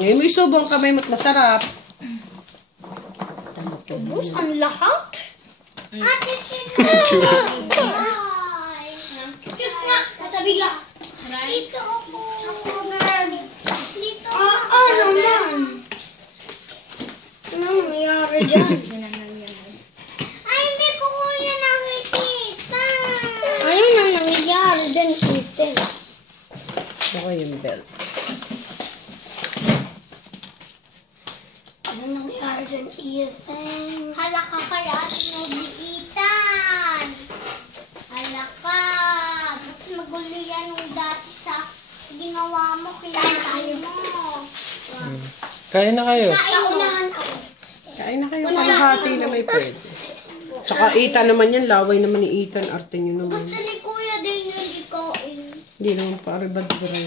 Ngayon mo isubong kamay mo't masarap. Ubus ang lahat. Ate, sila. Katabi ka. Dito ako. Dito ako. Naman. Anong nangyari dyan? Ay, hindi ko kuya nakikita. Ano na nangyari dyan, Ethan? Ako yung belt. Ano nangyari dyan, Ethan? Hala ka kaya ating nabiitan. Hala ka. Mas magulo yan yung dati sa ginawa mo. Kinain mo. Kain na kayo. Kaunahan ako. Kain na kayo. Kalahati na may pwede. Tsaka Ethan naman yan. Laway naman ni Ethan. Arte nyo naman. Gusto ni Kuya din yung ikaw. Hindi naman pa ribad-ribad.